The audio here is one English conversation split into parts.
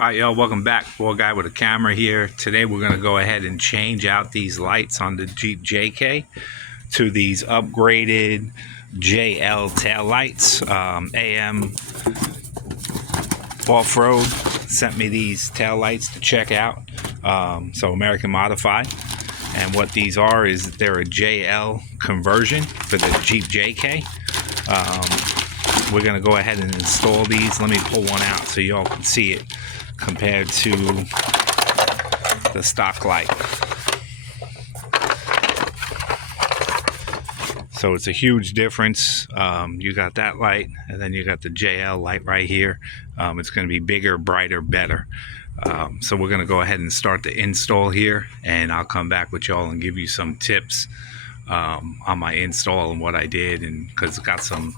Alright, y'all, welcome back. Boy Guy with a camera here. Today we're going to go ahead and change out these lights on the Jeep JK to these upgraded JL tail lights. AM Off-Road sent me these tail lights to check out. So American Modified. And what these are is they're a JL conversion for the Jeep JK. We're going to go ahead and install these. Let me pull one out so y'all can see it compared to the stock light. So it's a huge difference. You got that light, and then you got the JL light right here. It's going to be bigger, brighter, better. So we're going to go ahead and start the install here, and I'll come back with y'all and give you some tips on my install and what I did, and because it's got some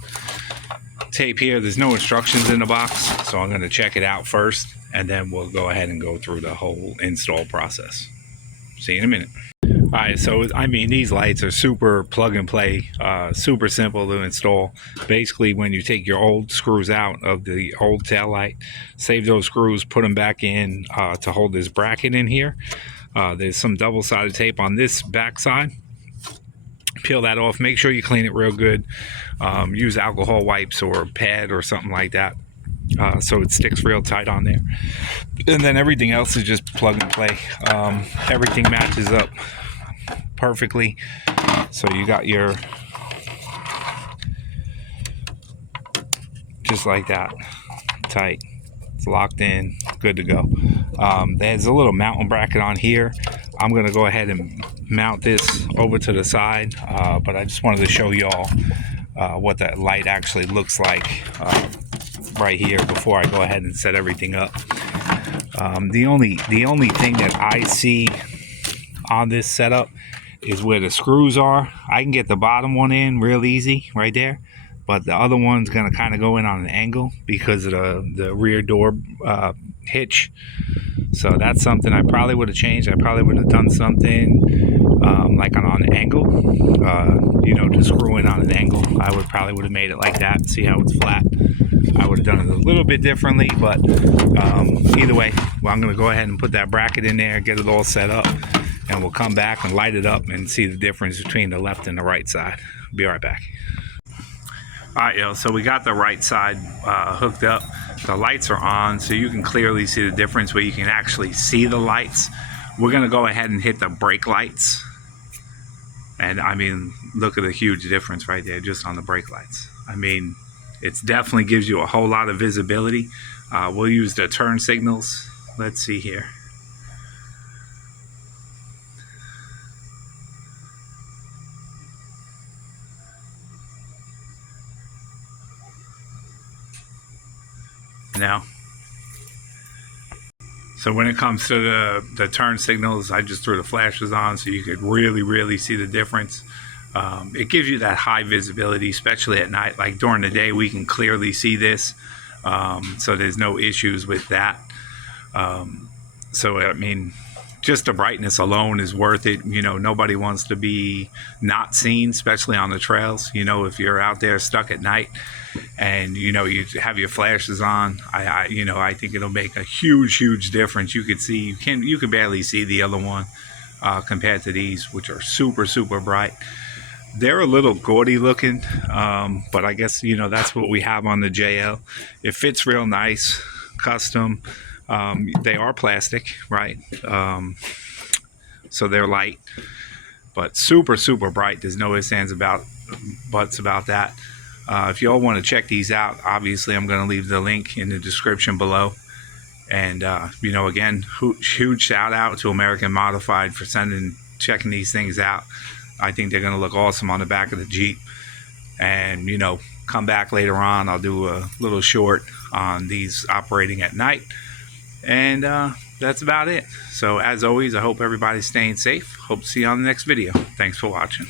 tape here. There's no instructions in the box, so I'm going to check it out first, and then we'll go ahead and go through the whole install process. See you in a minute. Alright, so I mean, these lights are super plug and play, super simple to install. Basically, when you take your old screws out of the old tail light, save those screws, put them back in to hold this bracket in here. There's some double-sided tape on this back side. Peel that off, make sure you clean it real good. Use alcohol wipes or pad or something like that, so it sticks real tight on there. And then everything else is just plug and play. Everything matches up perfectly. So you got your, just like that, tight. It's locked in, good to go. There's a little mounting bracket on here. I'm going to go ahead and mount this over to the side, but I just wanted to show y'all what that light actually looks like right here before I go ahead and set everything up. The only thing that I see on this setup is where the screws are. I can get the bottom one in real easy right there, but the other one's going to kind of go in on an angle because of the rear door hitch. So that's something I probably would have changed. I probably would have done something like on an angle, you know, to screw in on an angle. I probably would have made it like that. See how it's flat? I would have done it a little bit differently, but either way, well, I'm going to go ahead and put that bracket in there, get it all set up, and we'll come back and light it up and see the difference between the left and the right side. Be right back. All right, yo, so we got the right side hooked up. The lights are on, so you can clearly see the difference where you can actually see the lights. We're going to go ahead and hit the brake lights. And, I mean, look at the huge difference right there just on the brake lights. I mean, it definitely gives you a whole lot of visibility. We'll use the turn signals. Let's see here. Now, so when it comes to the turn signals, I just threw the flashes on so you could really see the difference. It gives you that high visibility, especially at night. Like during the day, we can clearly see this, so there's no issues with that. So I mean, just the brightness alone is worth it. You know, nobody wants to be not seen, especially on the trails. You know, if you're out there stuck at night and, you know, you have your flashes on, you know, I think it'll make a huge difference. You could see, you can barely see the other one compared to these, which are super bright. They're a little gaudy looking, but I guess, you know, that's what we have on the JL. It fits real nice, custom. They are plastic, right? So they're light, but super bright. There's no ifs, ands, buts about that. If y'all want to check these out, obviously I'm going to leave the link in the description below. And you know, again, huge shout out to American Modified for checking these things out. I think they're going to look awesome on the back of the Jeep. And, you know, come back later on, I'll do a little short on these operating at night. And that's about it. So as always, I hope everybody's staying safe. Hope to see you on the next video. Thanks for watching.